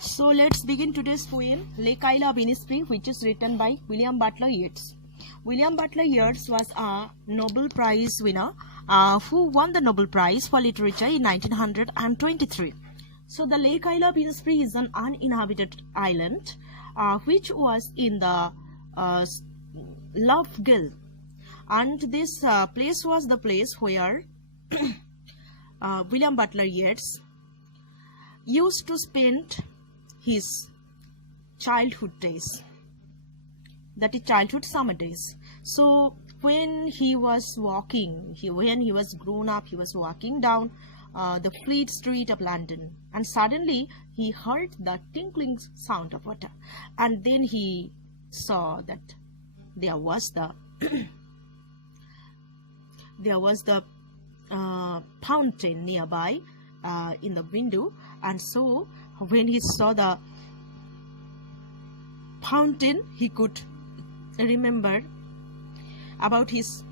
So let's begin today's poem, Lake Isle of Innisfree, which is written by William Butler Yeats. William Butler Yeats was a Nobel Prize winner who won the Nobel Prize for Literature in 1923. So the Lake Isle of Innisfree is an uninhabited island which was in the Lovegill, and this place was the place where William Butler Yeats used to spend his childhood days, that is childhood summer days. So when he was walking, when he was grown up, he was walking down the Fleet Street of London, and suddenly he heard the tinkling sound of water, and then he saw that there was the fountain nearby in the window. And so when he saw the fountain, he could remember about his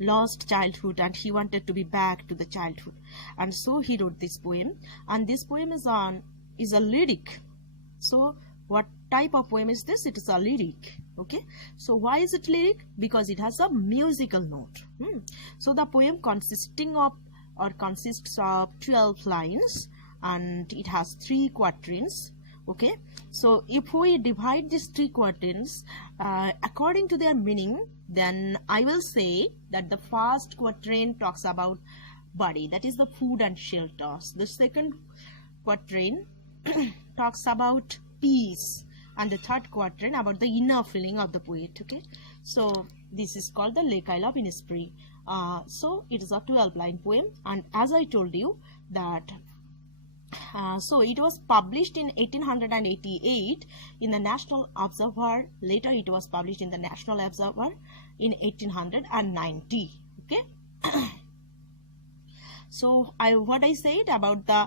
lost childhood, and he wanted to be back to the childhood. And so he wrote this poem, and this poem is a lyric. So what type of poem is this? It is a lyric. Okay, so why is it lyric? Because it has a musical note. So the poem consists of 12 lines, and it has 3 quatrains. Okay, so if we divide these 3 quatrains according to their meaning, then I will say that the first quatrain talks about body, that is the food and shelters. The second quatrain talks about peace, and the third quatrain about the inner feeling of the poet. Okay, so this is called the Lake Isle of Innisfree. So it is a 12-line poem, and as I told you that so it was published in 1888 in the National Observer. Later it was published in the National Observer in 1890. Okay. So what I said about the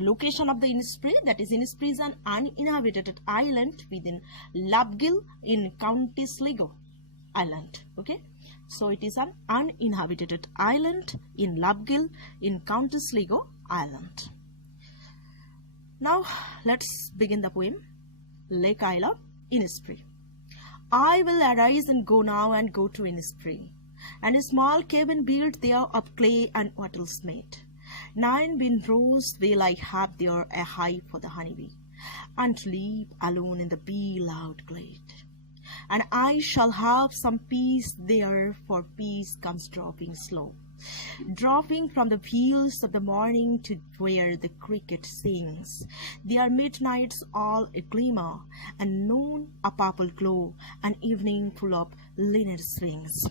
location of the Innisfree, that is, Innisfree is an uninhabited island within Lovegill in County Sligo Island. Okay, so it is an uninhabited island in Lovegill in County Sligo Island. Now let's begin the poem, Lake Isle of Innisfree. I will arise and go now and go to Innisfree, and a small cabin built there of clay and wattles made. 9 windrows will I have there, a hive for the honeybee, and live alone in the bee-loud glade. And I shall have some peace there, for peace comes dropping slow, dropping from the fields of the morning to where the cricket sings. There are midnights all a glimmer, and noon a purple glow, and evening full of linnet swings.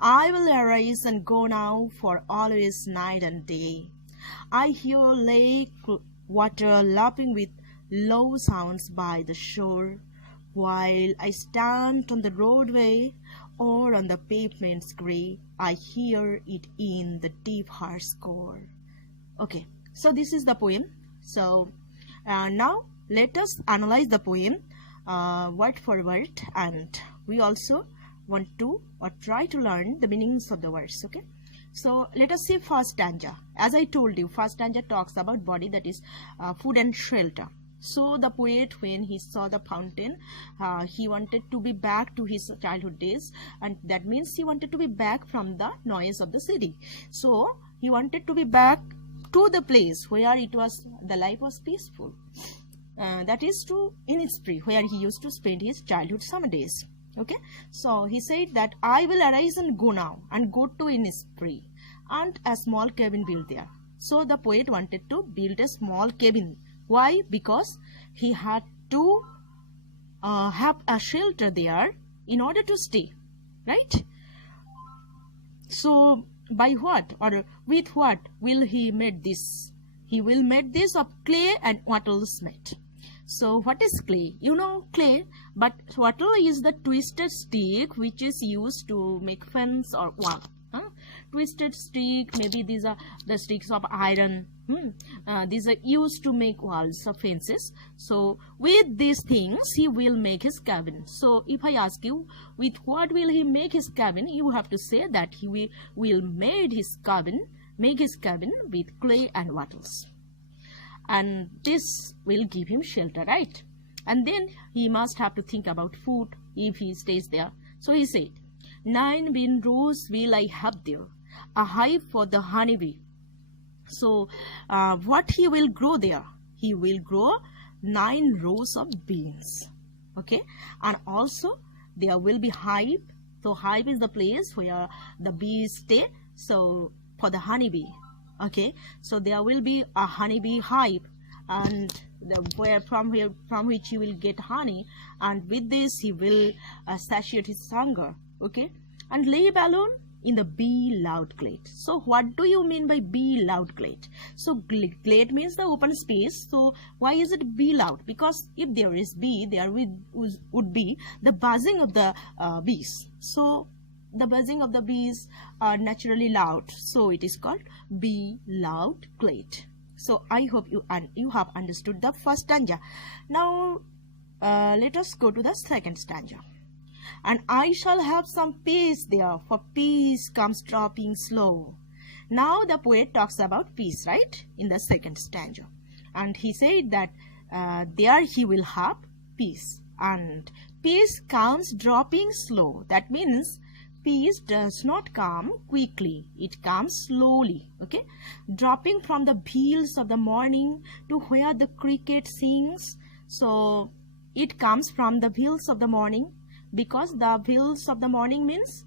I will arise and go now, for always night and day I hear lake water lapping with low sounds by the shore, while I stand on the roadway or on the pavement's grey, I hear it in the deep harsh core. Okay, so this is the poem. So now let us analyze the poem word for word, and we also want to try to learn the meanings of the words. Okay, so let us see first stanza. As I told you, first stanza talks about body, that is food and shelter. So the poet, when he saw the fountain, he wanted to be back to his childhood days, and that means he wanted to be back from the noise of the city. So he wanted to be back to the place where the life was peaceful. That is to Innisfree, where he used to spend his childhood summer days. Okay, so he said that I will arise and go now and go to Innisfree, and a small cabin built there. So the poet wanted to build a small cabin. Why? Because he had to have a shelter there in order to stay, right? So by what or with what will he make this? He will make this of clay and wattles made. So what is clay? You know clay, but wattle is the twisted stick which is used to make fence or wall. Twisted stick, maybe these are the sticks of iron. These are used to make walls or fences. So with these things he will make his cabin. So if I ask you, with what will he make his cabin, you have to say that he will make his cabin with clay and wattles. and this will give him shelter, right? And then he must have to think about food if he stays there. So he said, 9 bean rows will I have there, a hive for the honeybee. So what he will grow there? He will grow 9 rows of beans. Okay, and also there will be hive. So hive is the place where the bees stay. So for the honeybee, okay, so there will be a honeybee hive, and from which he will get honey, and with this he will satiate his hunger. Okay, and live alone in the bee loud glade. So what do you mean by bee loud glade? So glade means the open space. So why is it bee loud? Because if there is bee, there would be the buzzing of the bees. So the buzzing of the bees are naturally loud. So it is called bee loud glade. So I hope you have understood the first stanza. Now let us go to the second stanza. And I shall have some peace there, for peace comes dropping slow. Now the poet talks about peace, right, in the second stanza. And he said that there he will have peace. And peace comes dropping slow. That means peace does not come quickly. It comes slowly, okay? Dropping from the hills of the morning to where the cricket sings. So it comes from the hills of the morning, because the hills of the morning means,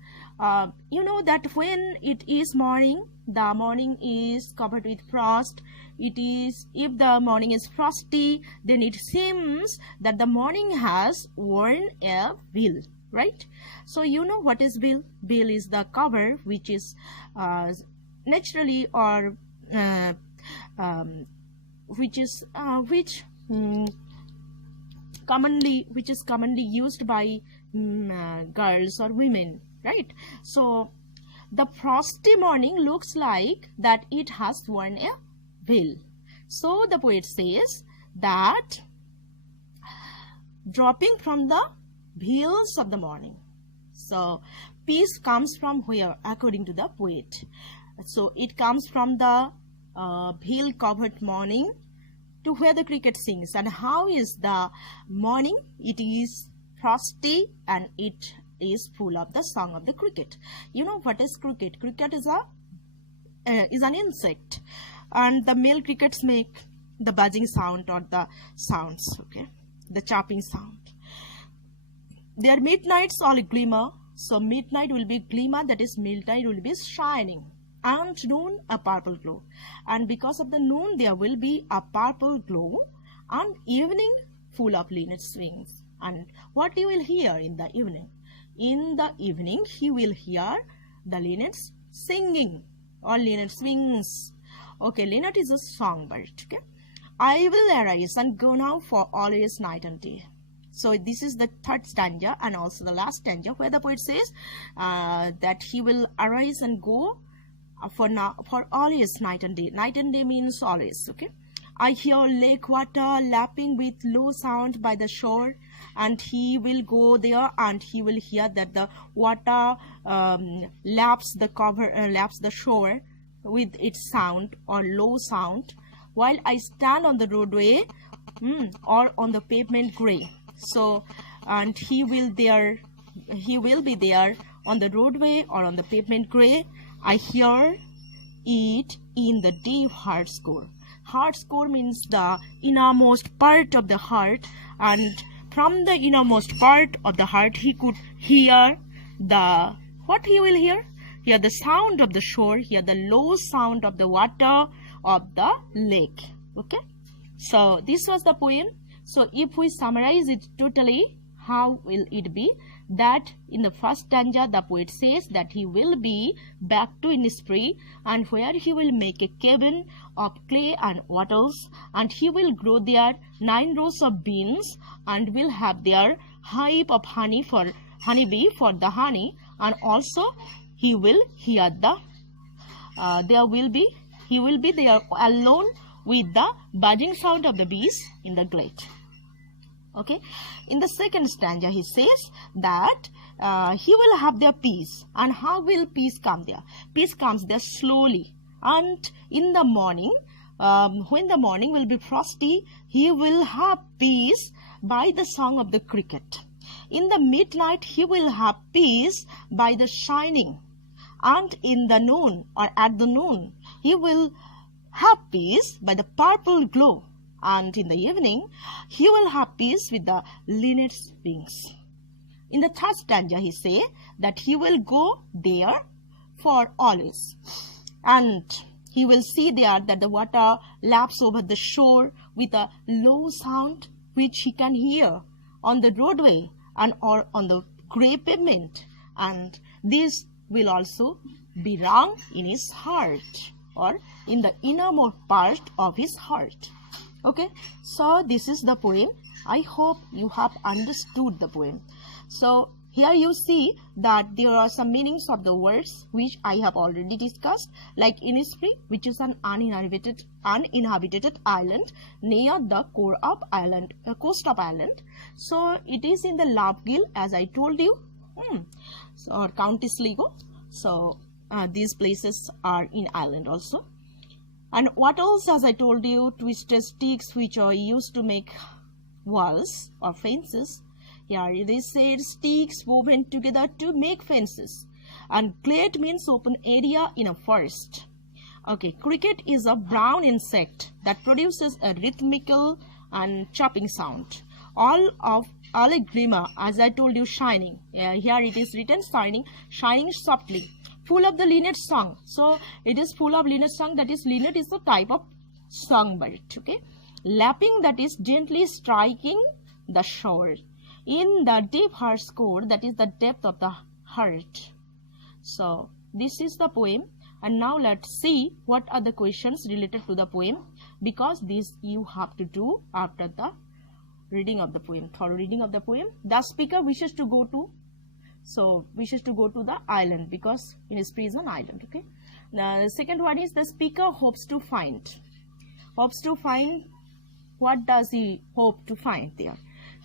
you know that when it is morning, the morning is covered with frost. It is, if the morning is frosty, then it seems that the morning has worn a veil, right? So you know what is veil? Veil is the cover which is naturally or which is commonly used by girls or women, right? So the frosty morning looks like that it has worn a veil. So the poet says that dropping from the veils of the morning. So peace comes from where, according to the poet? So it comes from the veil covered morning to where the cricket sings. And how is the morning? It is frosty and it is full of the song of the cricket. You know what is cricket? Cricket is an insect, and the male crickets make the buzzing sound or the sounds, okay, the chirping sound. Their midnights all glimmer. So midnight will be glimmer, that is midnight will be shining, and noon a purple glow. And because of the noon there will be a purple glow, and evening full of linnet swings. And what you will hear in the evening? In the evening, he will hear the linnets singing or linnet swings. Okay, linnet is a songbird. Okay, I will arise and go now for always night and day. So this is the third stanza and also the last stanza, where the poet says that he will arise and go for always night and day. Night and day means always. Okay, I hear lake water lapping with low sound by the shore, and he will go there and he will hear that the water laps the shore with its sound or low sound, while I stand on the roadway or on the pavement gray. So, and he will be there on the roadway or on the pavement gray. I hear it in the deep heart score. Heart score means the innermost part of the heart, and from the innermost part of the heart he could hear the, what he will hear? Hear the sound of the shore, hear the low sound of the water of the lake. Okay, so this was the poem. So if we summarize it totally, how will it be? That in the first stanza the poet says that he will be back to Innisfree, and where he will make a cabin of clay and wattles, and he will grow there 9 rows of beans, and will have their hive of honey for honeybee for the honey, and also he will hear the he will be there alone with the buzzing sound of the bees in the glade. Okay, in the second stanza he says that he will have their peace. And how will peace come there? Peace comes there slowly, and in the morning when the morning will be frosty, he will have peace by the song of the cricket. In the midnight, he will have peace by the shining. And in the noon, or at the noon, he will have peace by the purple glow. And in the evening, he will have peace with the linnet's wings. In the third stanza, he say that he will go there for always. And he will see there that the water laps over the shore with a low sound which he can hear on the roadway and or on the grey pavement. And this will also be rung in his heart or in the innermost part of his heart. Okay, so this is the poem. I hope you have understood the poem. So here you see that there are some meanings of the words which I have already discussed, like Innisfree, which is an uninhabited island near the coast of island. So it is in the Lovegill, as I told you, or County Sligo. So these places are in island also. And what else, as I told you, twisted sticks which are used to make walls or fences. Here they said sticks woven together to make fences. And glade means open area in a forest. Okay, cricket is a brown insect that produces a rhythmical and chopping sound. All a glimmer, as I told you, shining. Here it is written shining softly. Full of the linnet song. So it is full of linnet song. That is, linnet is a type of songbird. Okay, lapping, that is gently striking the shore. In the deep heart score, that is the depth of the heart. So this is the poem. And now let's see what are the questions related to the poem, because this you have to do after the reading of the poem. For reading of the poem, the speaker wishes to go to the island, because Innisfree is an island. Okay. The second one is the speaker hopes to find. What does he hope to find there?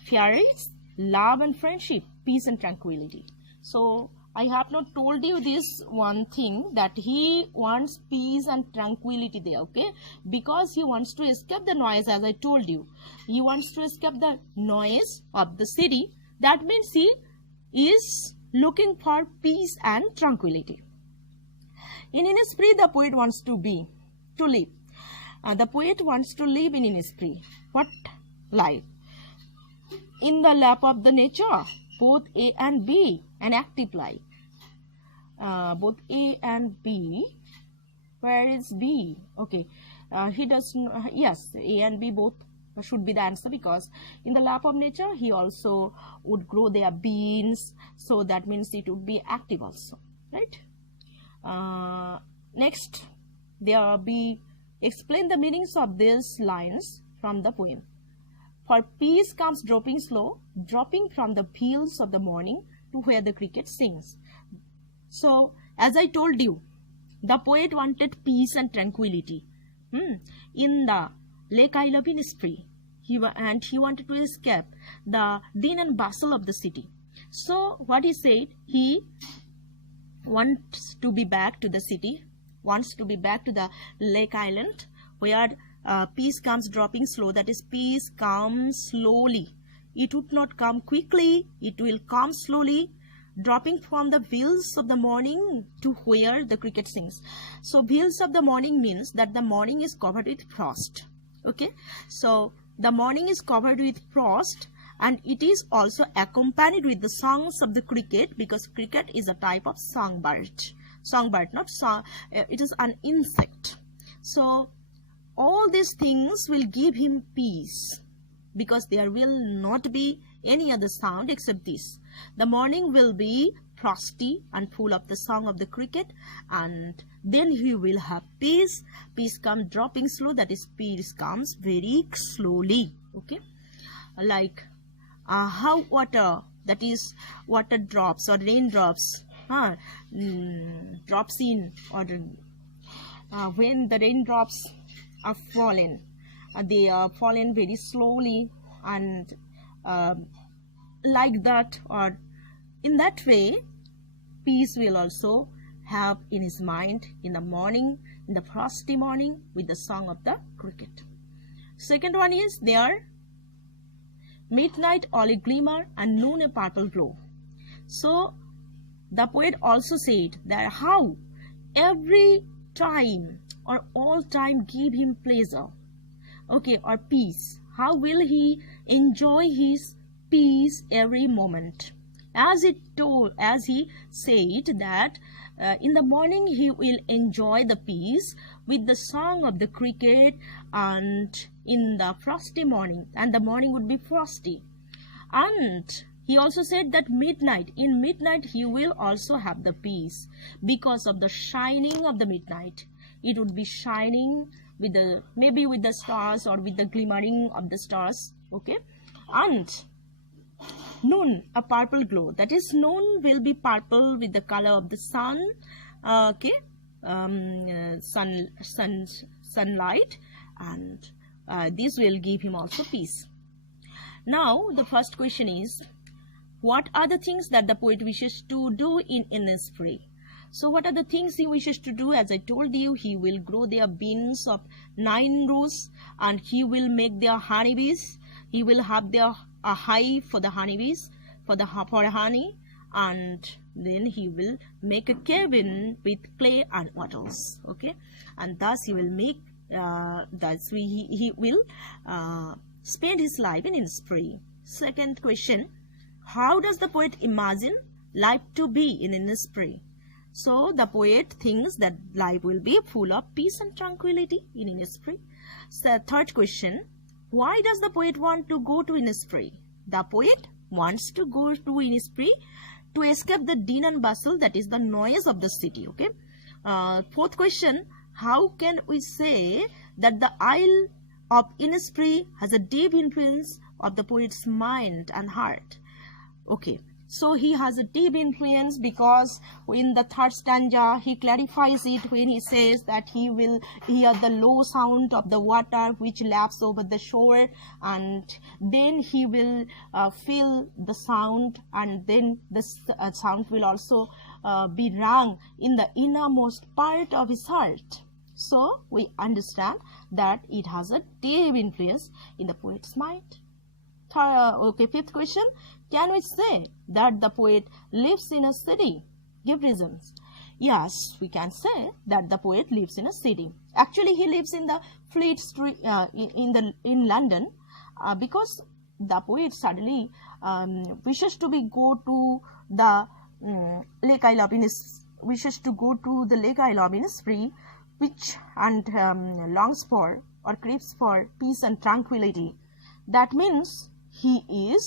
Fairies, love and friendship, peace and tranquility. So I have not told you this one thing, that he wants peace and tranquility there, okay? Because he wants to escape the noise, as I told you. He wants to escape the noise of the city. That means he is looking for peace and tranquility. In Innisfree, the poet wants to live. The poet wants to live in Innisfree. What life? In the lap of the nature, both A and B, an active life. Both A and B. Where is B? Okay, he does. Yes, A and B both should be the answer, because in the lap of nature he also would grow their beans, so that means it would be active also, right? Next, there will be explain the meanings of these lines from the poem. For peace comes dropping slow, dropping from the fields of the morning to where the cricket sings. So as I told you, the poet wanted peace and tranquility in the Lake Isle of Innisfree. He wanted to escape the din and bustle of the city. So what he said, he wants to be back to the city, wants to be back to the Lake Island, where peace comes dropping slow. That is, peace comes slowly. It would not come quickly. It will come slowly, dropping from the wheels of the morning to where the cricket sings. So wheels of the morning means that the morning is covered with frost. Okay, so the morning is covered with frost, and it is also accompanied with the songs of the cricket, because cricket is a type of songbird, not song. It is an insect. So all these things will give him peace, because there will not be any other sound except this. The morning will be frosty and full of the song of the cricket, and then he will have peace. Peace comes dropping slow, that is, peace comes very slowly. Okay, like how water, that is, water drops or raindrops drops in, or when the raindrops are fallen, they are fallen very slowly, and like that, or in that way, peace will also have in his mind in the morning, in the frosty morning with the song of the cricket. Second one is there, midnight all a glimmer and noon a purple glow. So the poet also said that how every time or all time give him pleasure, okay, or peace. How will he enjoy his peace every moment? As he said that in the morning he will enjoy the peace with the song of the cricket, and in the frosty morning, and the morning would be frosty. And he also said that in midnight he will also have the peace because of the shining of the midnight. It would be shining with the, maybe with the stars or with the glimmering of the stars, okay. And noon, a purple glow, that is noon will be purple with the color of the sun, okay, sunlight, and this will give him also peace. Now the first question is, what are the things that the poet wishes to do in Innisfree? So what are the things he wishes to do? As I told you, he will grow their beans of 9 rows, and he will make their honeybees. He will have their a hive for the honeybees, for honey, and then he will make a cabin with clay and wattles, okay, and thus he will make he will spend his life in Innisfree. Second question, how does the poet imagine life to be in Innisfree? So the poet thinks that life will be full of peace and tranquility in Innisfree. So third question, why does the poet want to go to Innisfree? The poet wants to go to Innisfree to escape the din and bustle, that is the noise of the city, okay. Fourth question, how can we say that the Isle of Innisfree has a deep influence of the poet's mind and heart? Okay, so he has a deep influence because in the third stanza he clarifies it when he says that he will hear the low sound of the water which laps over the shore, and then he will feel the sound, and then the sound will also be rung in the innermost part of his heart. So we understand that it has a deep influence in the poet's mind. Okay, fifth question, can we say that the poet lives in a city? Give reasons. Yes, we can say that the poet lives in a city. Actually, he lives in the Fleet Street in London, because the poet suddenly wishes to go to the Lake Isle of Innisfree, which and longs for or craves for peace and tranquility. That means he is